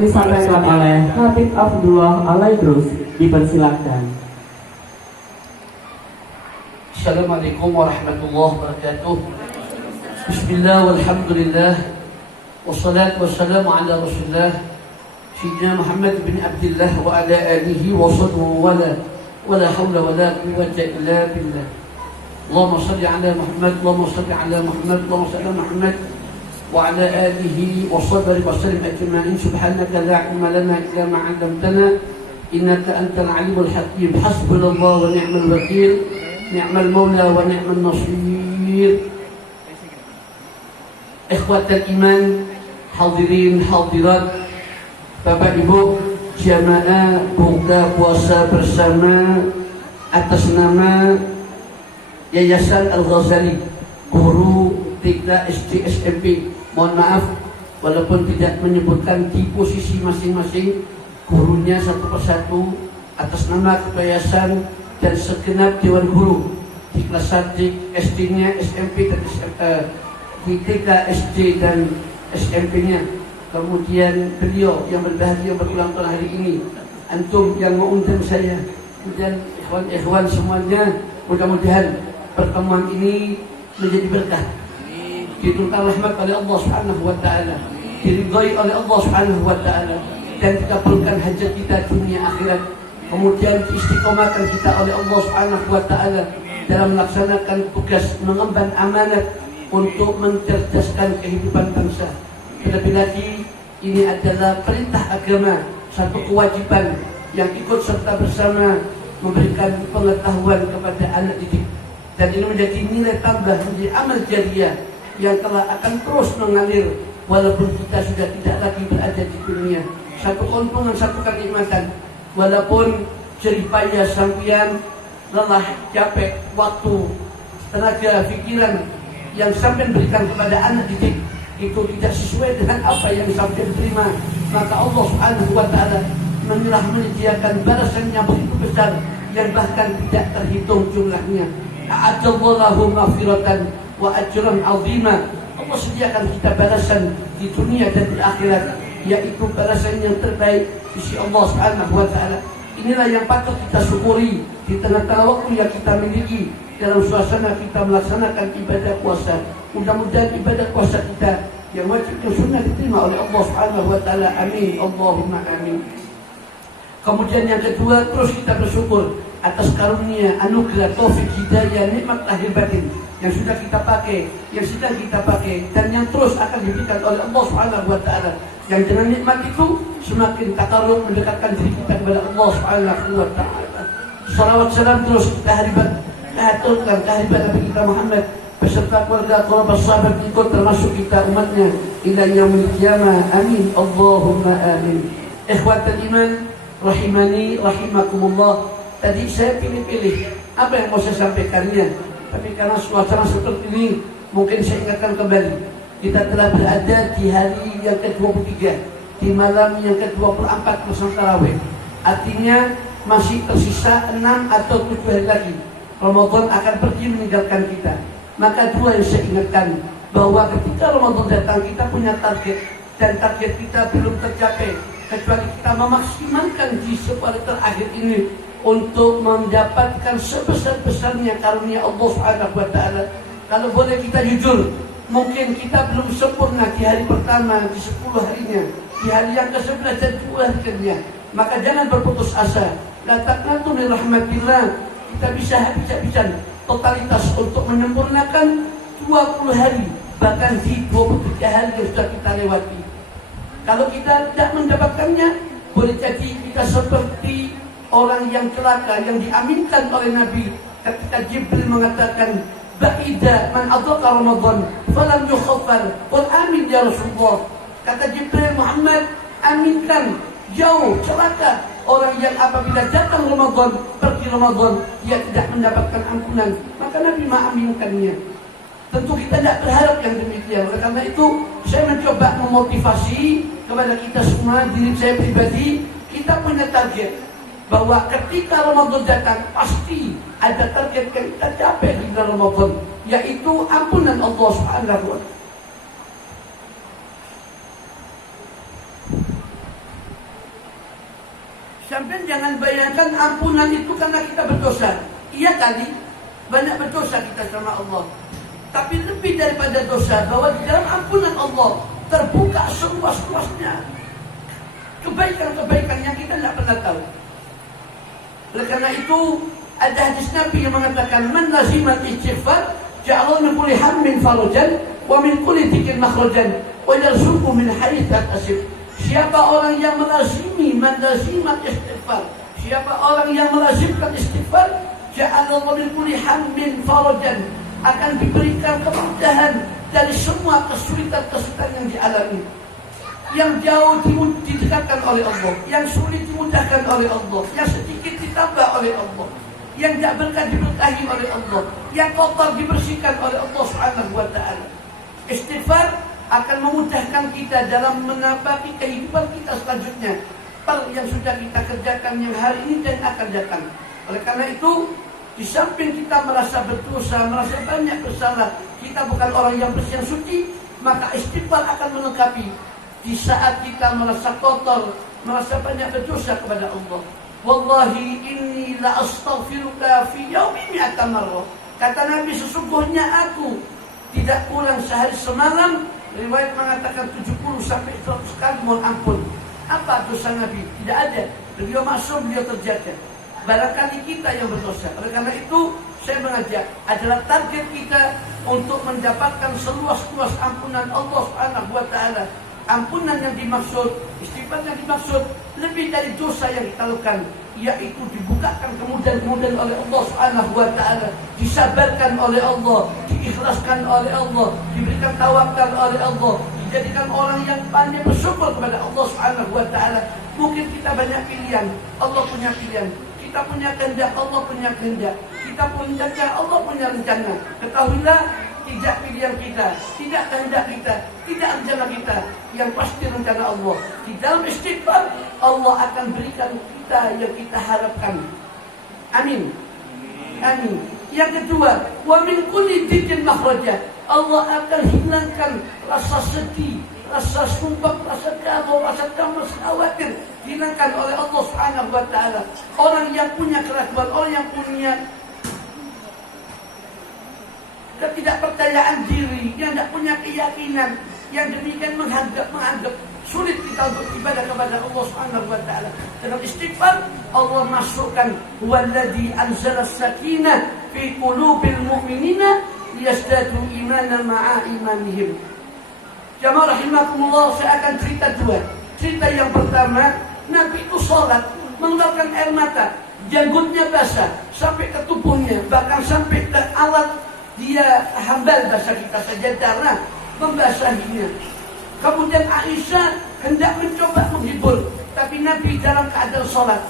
akan disampaikan oleh Habib Abdullah Alaidrus. Dipersilakan. Assalamualaikum warahmatullahi wabarakatuh. Bismillah walhamdulillah wassalatu wassalamu ala rasulillah Sayyidina Muhammad bin Abdullah wa ala alihi wa sahbihi wala hawla wala quwwata illa billah. Allahumma salli ala Muhammad, Allahumma salli ala Muhammad, Allahumma salli ala Muhammad wa ala alihi wa sahbihi wa sallim ajma'in. Subhanaka la ilma lana illa ma 'allamtana innaka antal alimul hakim. Hasbunallahu wa ni'mal wakil, ni'mal maula wa ni'mal nasir. Ikhwatal iman, hadirin hadirat, Bapak Ibu jamaah buka puasa bersama atas nama Yayasan Al-Ghazali Guru TK SD SMP. Mohon maaf walaupun tidak menyebutkan di posisi masing-masing gurunya satu persatu atas nama keyayasan dan segenap dewan guru di kelas 1 SD-nya, SMP dan di TK SD dan SMP-nya. Kemudian beliau yang berbahagia berulang tahun hari ini, antum yang mengundang saya, dan ikhwan-ikhwan semuanya, mudah-mudahan pertemuan ini menjadi berkah, diturunkan rahmat oleh Allah Subhanahu wa taala, diridhai oleh Allah Subhanahu wa taala, dan dikabulkan hajat kita dunia akhirat. Kemudian diistiqomahkan kita oleh Allah Subhanahu wa taala dalam melaksanakan tugas mengemban amanat untuk mencerdaskan kehidupan bangsa. Terlebih lagi ini adalah perintah agama, satu kewajiban yang ikut serta bersama memberikan pengetahuan kepada anak didik, dan ini menjadi nilai tambah, menjadi amal jariah yang telah akan terus mengalir walaupun kita sudah tidak lagi berada di dunia. Satu keuntungan, satu kenikmatan, walaupun jerih payah sampean, lelah, capek, waktu, tenaga, pikiran yang sampean berikan kepada anak didik itu tidak sesuai dengan apa yang sampean terima, maka Allah Subhanahu wa taala menyediakan balasan yang begitu besar yang bahkan tidak terhitung jumlahnya. A'adallahu maghfiratan wa ajran 'azima. Allah sediakan kita balasan di dunia dan di akhirat, yaitu balasan yang terbaik di sisi Allah Subhanahu wa taala. Inilah yang patut kita syukuri di tengah-tengah waktu yang kita miliki dalam suasana kita melaksanakan ibadah puasa. Mudah-mudahan ibadah puasa kita yang wajib dan sunnah diterima oleh Allah Subhanahu wa taala. Amin, Allahumma amin. Kemudian yang kedua, terus kita bersyukur atas karunia, anugerah, taufik, hidayah, nikmat lahir batin yang sudah kita pakai, yang sedang kita pakai, dan yang terus akan diberikan oleh Allah Subhanahu wa taala. Yang dengan nikmat itu semakin takarrub, mendekatkan diri kita kepada Allah Subhanahu wa taala. Salawat salam terus kita haturkan kehadiran Nabi kita Muhammad beserta keluarga, kerabat, sahabat ikut termasuk kita umatnya ila yaumil qiyamah. Amin, Allahumma amin. Ikhwatul iman rahimani rahimakumullah. Tadi saya pilih-pilih apa yang mau saya sampaikannya, tapi karena suasana seperti ini mungkin saya ingatkan kembali. Kita telah berada di hari yang ke-23, di malam yang ke-24 bersama tarawih. Artinya masih tersisa 6 atau 7 hari lagi Ramadan akan pergi meninggalkan kita. Maka dua yang saya ingatkan, bahwa ketika Ramadan datang kita punya target, dan target kita belum tercapai kecuali kita memaksimalkan di sebuah terakhir ini untuk mendapatkan sebesar-besarnya karunia Allah Subhanahu wa taala. Kalau boleh kita jujur, mungkin kita belum sempurna di hari pertama, di 10 harinya, di hari yang ke-11 dan 2 harinya. Maka jangan berputus asa. La taqnatu min rahmatillah. Kita bisa habis-habisan totalitas untuk menyempurnakan 20 hari, bahkan di 23 hari yang sudah kita lewati. Kalau kita tidak mendapatkannya, boleh jadi kita seperti orang yang celaka yang diaminkan oleh Nabi ketika Jibril mengatakan, Ba'ida man adhaka Ramadan falam yukhaffar. Qul amin ya Rasulullah. Kata Jibril, Muhammad, aminkan, jauh, celaka orang yang apabila datang Ramadan, pergi Ramadan, dia tidak mendapatkan ampunan. Maka Nabi mengaminkannya. Tentu kita tidak berharap yang demikian. Oleh karena itu, saya mencoba memotivasi kepada kita semua, diri saya pribadi, kita punya target bahwa ketika Ramadan datang, pasti ada target yang kita capai di bulan Ramadan, yaitu ampunan Allah Subhanahu wa taala. Sampai jangan bayangkan ampunan itu karena kita berdosa. Iya kali, banyak berdosa kita sama Allah. Tapi lebih daripada dosa, bahwa di dalam ampunan Allah terbuka seluas-luasnya kebaikan-kebaikan yang kita tidak pernah tahu. Oleh karena itu, ada hadis Nabi yang mengatakan, "Man lazimal istighfar, ja'ala min kulli hammin farajan, wa min kulli dhikin makhrajan, wa yarzuqhu min haitsu la yahtasib." Siapa orang yang melazimi mandazimat istighfar, siapa orang yang melazimkan istighfar, ja'alallahu min kulli hammin farajan, akan diberikan kemudahan dari semua kesulitan-kesulitan yang dialami. Yang jauh didekatkan oleh Allah, yang sulit dimudahkan oleh Allah, yang sedikit ditambah oleh Allah, yang tidak berkah diberkahi oleh Allah, yang kotor dibersihkan oleh Allah Subhanahu wa taala. Istighfar akan memudahkan kita dalam menapaki kehidupan kita selanjutnya, yang sudah kita kerjakan yang hari ini dan akan datang. Oleh karena itu, di samping kita merasa berdosa, merasa banyak bersalah, kita bukan orang yang bersih yang suci, maka istighfar akan melengkapi di saat kita merasa kotor, merasa banyak berdosa kepada Allah. Wallahi inni la astaghfiruka fi yaumi mi'ata marrah. Kata Nabi, sesungguhnya aku tidak kurang sehari semalam, riwayat mengatakan 70 sampai 100 kali mohon ampun. Apa dosa Nabi? Tidak ada. Beliau maksum, beliau terjaga. Barangkali kita yang berdosa. Oleh karena itu, saya mengajak, adalah target kita untuk mendapatkan seluas-luas ampunan Allah Subhanahu wa taala. Ampunan yang dimaksud, istighfar yang dimaksud, lebih dari dosa yang kita lakukan, yaitu dibukakan kemudahan-kemudahan oleh Allah Subhanahu wa taala, disabarkan oleh Allah, diikhlaskan oleh Allah, diberikan tawakal oleh Allah, dijadikan orang yang pandai bersyukur kepada Allah Subhanahu wa taala. Mungkin kita banyak pilihan, Allah punya pilihan. Kita punya kehendak, Allah punya kehendak. Kita punya rencana, Allah punya rencana. Ketahuilah, tidak pilihan kita, tidak kehendak kita, tidak rencana kita, yang pasti rencana Allah. Di dalam istighfar, Allah akan berikan kita yang kita harapkan. Amin. Amin. Yang kedua, wa min kulli dhikin makhraja. Allah akan hilangkan rasa sedih, rasa sumpah, rasa galau, rasa cemas, khawatir, hilangkan oleh Allah Subhanahu wa taala. Orang yang punya keraguan, orang yang punya ketidakpercayaan diri, yang tidak punya keyakinan, yang demikian menganggap sulit kita untuk ibadah kepada Allah Subhanahu wa taala. Dengan istighfar, Allah masukkan walladzi anzala sakinah fi qulubil mu'minina liyazdadu imanan ma'a imanihim. Jamaah rahimakumullah, saya akan cerita dua. Cerita yang pertama, Nabi itu sholat mengeluarkan air mata, janggutnya basah sampai ke tubuhnya, bahkan sampai ke alat dia hambal bahasa kita saja, darah membasahinya. Kemudian Aisyah hendak mencoba menghibur, tapi Nabi dalam keadaan sholat.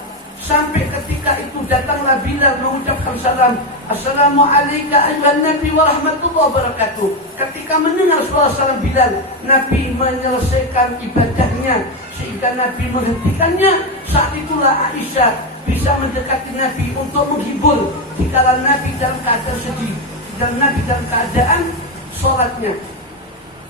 Sampai ketika itu datanglah Bilal mengucapkan salam, Assalamualaikum ayuhan Nabi wa rahmatullahi wabarakatuh. Ketika mendengar suara salam Bilal, Nabi menyelesaikan ibadahnya sehingga Nabi menghentikannya. Saat itulah Aisyah bisa mendekati Nabi untuk menghibur dikala Nabi dalam keadaan sedih dan Nabi dalam keadaan sholatnya.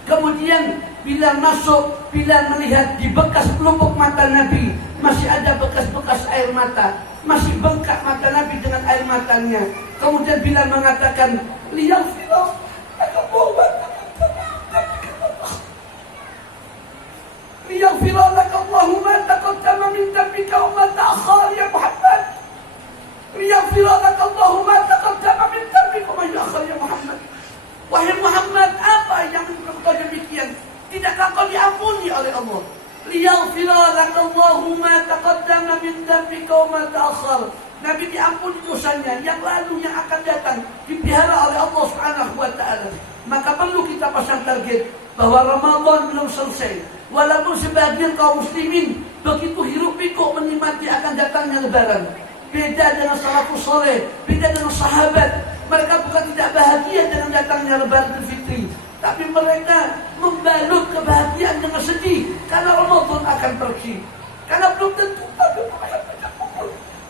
Kemudian Bilal masuk, Bilal melihat di bekas pelupuk mata Nabi masih ada bekas-bekas air mata, masih bengkak mata Nabi dengan air matanya. Kemudian Bilal mengatakan, liyaghfirullah Allahu ma taqaddama min dhanbika wa ma ta'akhkhara ya Muhammad. Liyaghfirullah Allahu ma taqaddama min dhanbika wa ma ta'akhkhara ya Muhammad. Wahai Muhammad, apa yang kau demikian? Tidakkah kau diampuni oleh Allah? Liyaghfirullah Allahu ma taqaddama min dhanbika wa ma ta'akhkhara. Nabi diampuni dosanya yang lalu, yang akan datang, dipelihara oleh Allah Subhanahu wa taala. Maka perlu kita pasang target bahwa Ramadan belum selesai. Walaupun sebagian kaum muslimin begitu hiruk pikuk menikmati akan datangnya lebaran. Beda dengan salafus saleh, beda dengan sahabat. Mereka bukan tidak bahagia dengan datangnya lebaran Idul Fitri, tapi mereka membalut kebahagiaan dengan sedih karena Ramadan akan pergi. Karena belum tentu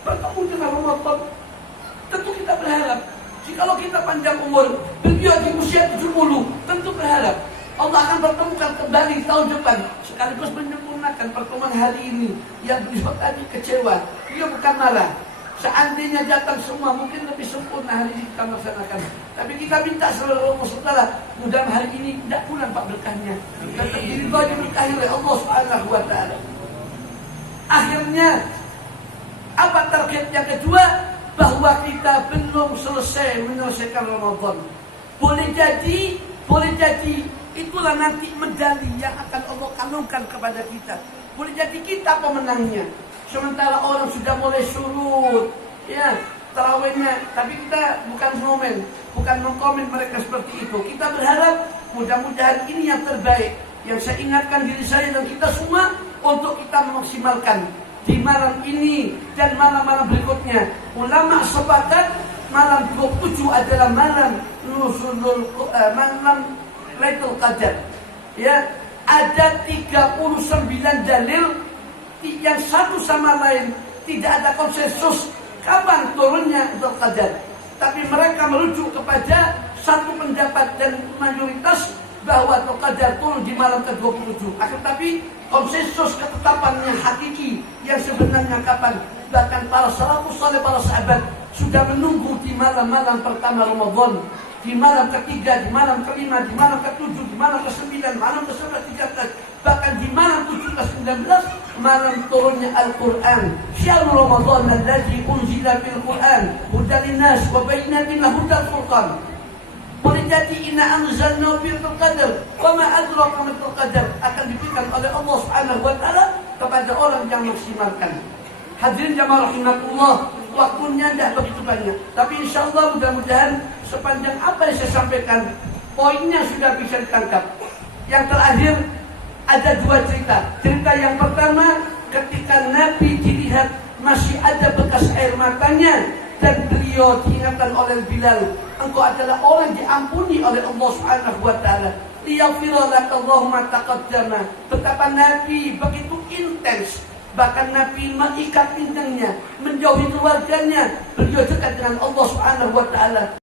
bertemu dengan Ramadan. Tentu kita berharap, jikalau kita panjang umur, beliau di usia 70, tentu berharap Allah akan pertemukan kembali tahun depan, sekaligus menyempurnakan pertemuan hari ini. Yang beliau tadi kecewa, beliau bukan marah. Seandainya datang semua mungkin lebih sempurna hari ini kita melaksanakan. Tapi kita minta seluruh Allah Taala, mudah hari ini tidak pulang Pak berkahnya. Dan terjadi berkah oleh Allah Subhanahu wa taala. Akhirnya apa target yang kedua? Bahwa kita belum selesai menyelesaikan Ramadan. Boleh jadi itulah nanti medali yang akan Allah kanungkan kepada kita. Boleh jadi kita pemenangnya. Sementara orang sudah mulai surut, ya tarawihnya, tapi kita bukan mengkomen mereka seperti itu. Kita berharap mudah-mudahan ini yang terbaik. Yang saya ingatkan diri saya dan kita semua untuk kita memaksimalkan di malam ini dan malam-malam berikutnya. Ulama sepakat malam 27 adalah malam malam Lailatul Qadar. Ya, ada 39 dalil yang satu sama lain tidak ada konsensus kapan turunnya Lailatul Qadar. Tapi mereka merujuk kepada satu pendapat dan mayoritas bahwa Lailatul Qadar turun di malam ke-27. Akan tapi konsensus ketetapannya hakiki yang sebenarnya kapan? Bahkan para salafus saleh, para sahabat sudah menunggu di malam-malam pertama Ramadan, di malam ketiga, di malam kelima, di malam ketujuh, di malam ke-9, malam ke-11, 13, bahkan di malam 17, 19, malam turunnya Al-Quran. Syahrul Ramadan alladzi unzila fil Quran hudan linnas wa bayyinatin hudal furqan. Boleh jadi inna anzalna fil qadar wa ma adraka ma qadar akan diberikan oleh Allah Subhanahu wa taala kepada orang yang maksimalkan. Hadirin jamaah rahimakumullah, waktunya tidak begitu banyak, tapi insyaallah mudah-mudahan sepanjang apa yang saya sampaikan poinnya sudah bisa ditangkap. Yang terakhir ada dua cerita. Cerita yang pertama ketika Nabi dilihat masih ada bekas air matanya dan beliau diingatkan oleh Bilal, engkau adalah orang diampuni oleh Allah Subhanahu wa taala. Liyaghfira laka Allahu ma taqaddama. Betapa Nabi begitu intens, bahkan Nabi mengikat pinggangnya, menjauhi keluarganya. Beliau dekat dengan Allah Subhanahu wa taala.